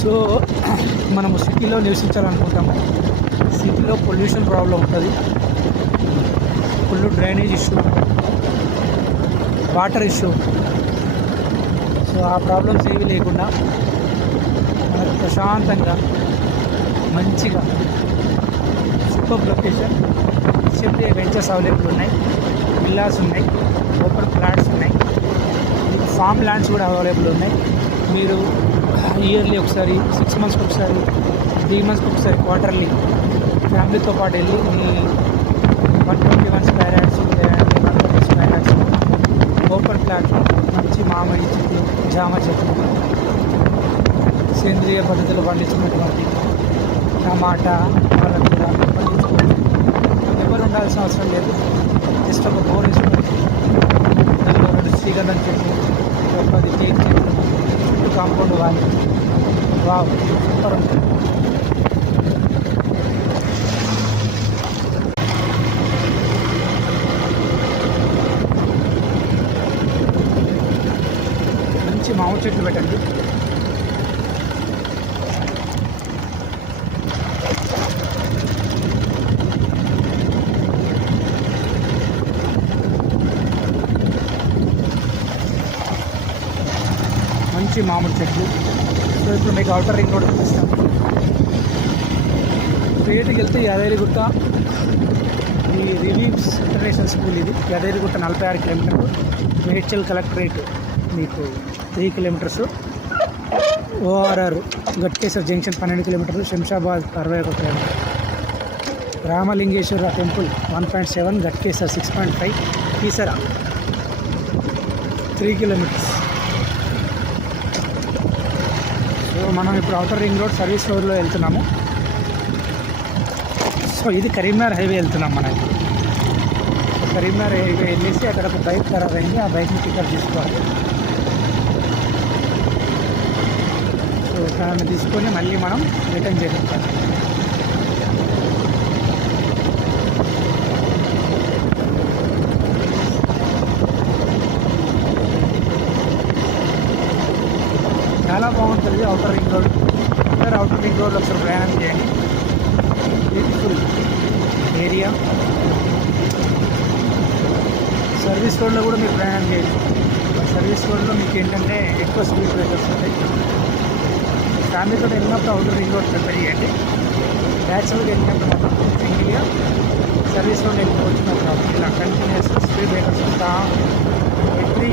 So మనము సిటీలో నివసించాలనుకుంటాము. సిటీలో పొల్యూషన్ ప్రాబ్లం ఉంటుంది, full drainage issue, water issue. So ఆ ప్రాబ్లమ్స్ ఏవి లేకుండా మనకు ప్రశాంతంగా మంచిగా సూపర్ లొకేషన్ చెప్పే వెంచర్స్ అవైలబుల్ ఉన్నాయి, విల్లాస్ ఉన్నాయి, ఓపెన్ ఫ్లాట్స్ ఉన్నాయి, ఫామ్ ల్యాండ్స్ కూడా అవైలబుల్ ఉన్నాయి. మీరు ఇయర్లీ ఒకసారి, 6 మంత్స్కి ఒకసారి, 3 మంత్స్కి ఒకసారి, క్వార్టర్లీ ఫ్యామిలీతో పాటు వెళ్ళి మీ 121 స్క్వేర్ యార్డ్స్ లేదంటే 130 స్క్వేర్ యార్డ్స్ ఓపెన్ ఫ్లాట్, మంచి మామిడి చెట్లు, జామ చెట్లు, సేంద్రియ పద్ధతిలో పండించినటువంటి టమాటా, పాలకూర పండించుకోండి. ఎవరు ఉండాల్సిన అవసరం లేదు. జస్ట్ ఒక బోర్ వేసుకొని దానిలో 2 శ్రీగంధం చెట్లు, 10 టేక్ చెట్లు, చుట్టూ కాంపౌండ్ వాళ్ళు. వావ్, సూపర్ ఉంటుంది. మంచి మామిడి చెట్లు పెట్టండి. మంచి మామిడి చెట్లు. సో ఇప్పుడు మీకు అవుటర్ రింగ్ రోడ్ చూపిస్తాం. స్ట్రేట్కి వెళ్తే యాదగిరిగుట్ట, ఈ రిలీఫ్స్ ఇంటర్నేషనల్ స్కూల్ ఇది. యాదగిరిగుట్ట 46 కిలోమీటర్లు, మేడ్చల్ కలెక్టరేట్ మీకు 3 కిలోమీటర్స్, ఓఆర్ఆర్ గట్కేసర్ జంక్షన్ 12 కిలోమీటర్లు, Shamshabad 61 kilometer, Ramalingeshwara temple 1.7, Ghatkesar 6.5, Keesara 3 kilometers. So మనం ఇప్పుడు అవుటర్ రింగ్ రోడ్ సర్వీస్ రోడ్లో వెళ్తున్నాము. సో ఇది కరీంనగర్ హైవే వెళ్తున్నాం మనం ఇప్పుడు. కరీంనగర్ హైవే వెళ్ళేసి అక్కడ ఒక బైక్ ఖరాబ్ అయింది, ఆ బైక్ని పికప్ తీసుకోవాలి. సో దాన్ని తీసుకొని మళ్ళీ మనం రిటర్న్ చేయాలి. చాలా బాగుంటుంది అవుటర్ రింగ్ రోడ్. అందరూ అవుటర్ రింగ్ రోడ్లో ఒకసారి ప్రయాణం చేయండి. Beautiful area. సర్వీస్ రోడ్లో కూడా మీరు ప్రయాణం చేయొచ్చు. సర్వీస్ రోడ్లో మీకు ఏంటంటే ఎక్కువ స్పీడ్ బ్రేకర్స్ ఉంటాయి. ఫ్యామిలీతో వెళ్ళినప్పుడు అవుటర్ రింగ్ రోడ్ ప్రిఫర్ చేయండి. బ్యాచులర్గా వెళ్ళినప్పుడు మాత్రం సింగిల్గా సర్వీస్ రోడ్ వెళ్ళిపోవచ్చు. No problem. ఇలా కంటిన్యూస్ స్పీడ్ బ్రేకర్స్ వస్తా, every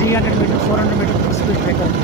300 meter 400 meter speed breaker.